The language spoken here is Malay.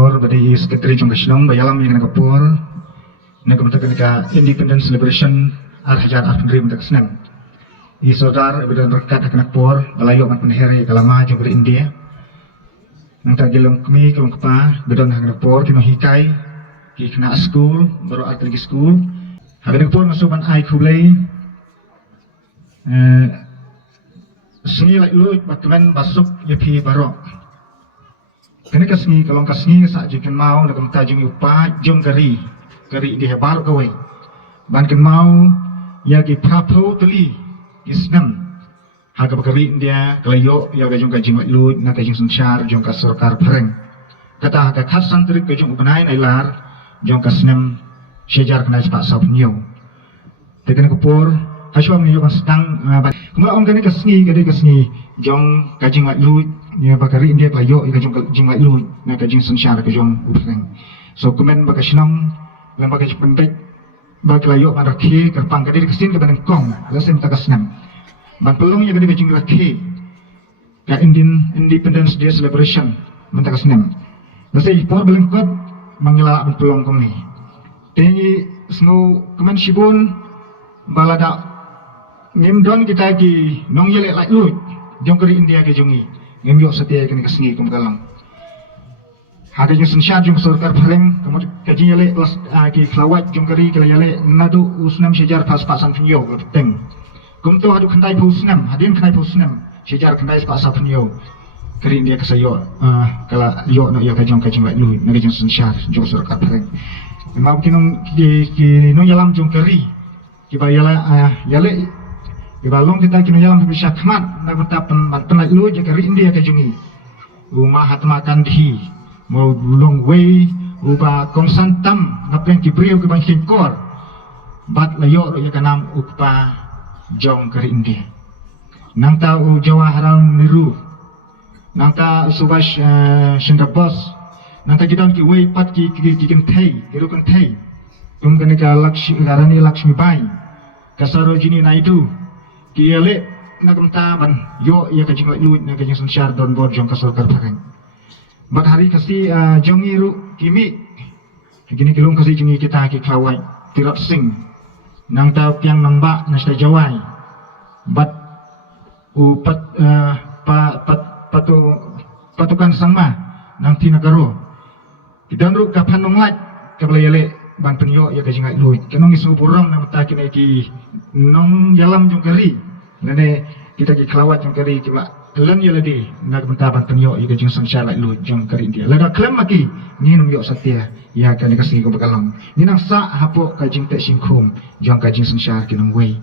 Bor badi sekretari jong kasilong bayalam yang kapur nak mentak Independence Celebration Hajar Arfandri mentak senang. I saudar bedan berkat akan kapur balayo mat penheri kalama jong dari India. Nang tagilong kami kalong kapa bedan akan kapur tino hikai ki kena school baru atri school. Hagan kapur masuban ai kublai sengi lai luit batman basuk yepi barok. Kena kasni kalong kasni sa jikan mau nak menta jung upa jung kari di hebar gawe. Ban kan mau ya ki prapo tuli isnam. Haga bakari India kalayo ya ga jung kajing luit nak kajing sunsyar jung ka sarkar pareng. Kata haga khasan trik ka jung upanai nailar jung kasnam sejar kena sepak sap nyo. Tekan kapur Aswam ni yung sedang kemana orang kani kasni jong kajing luit ya bakari India kelayo ya kajing luit na kajing sunsyar kajong upeng so kemen bakasinam lang bakajing pentek bakelayo marakhi kerpang kadi kesin keban kong lasen takasnam ban pelong ya kajing rakhi ka Independence Day celebration mentakasnam lasai por belengkot mangila ban pelong kami tengi snow kemen sibun balada ngem don kita ki nong yele lak lut jong kari India ke jongi ngem yo setia kini kesengi kum kalang hada jong sunsyar jong sarkar phaleng kamot kaji yele ki flawat jong kari kala yele nadu usnam sejar pas pasan pinyo teng kum to hadu khandai pusnam hadin khandai pusnam sejar khandai pasan pinyo kari India kesayo kala yo no yo kajong lak lut na jong sunsyar jong sarkar phaleng mau kinong ki no yalam jong kari ki ba yele Ibalong kita kini jalan berbisa kemat nak bertapan mantan lu jaga India ke jungi rumah hatmakan di mau gulung wei ubah konsantam ngapain kibriu ke bangkin kor bat layo ya kanam ukpa jong ke India nang tahu Jawa Haram Niru nang ta Subhash Chandra Bose nang ta kita ki wei pat ki kentai kiru kentai kena ka Lakshmi Bai Sarojini Naidu Kiale nak mentaban yo ya kajing luit nak kajing sunsyar don bor jong kasarkar pareng. Bat hari kasi jong iru kimi gini kilung kasi jingi kita ki klawai tirap sing nang ta piang namba nasta jawai bat upat patukan sangma nang tinagaro kidan ru kapan nonglat kabalayale ban penyo ya kajing luit kenong isu burang nam ta kini ki nong jalam jong kari nene kita ki kelawat jong kari kiba len ya ladi nak bentaban penyo ya kajing sunsyar lak luit jong kari dia lada klem maki ni nong yo satya ya kan kasih ko bakalang ni nang sa hapo kajing te singkum jong kajing sunsyar kinong wei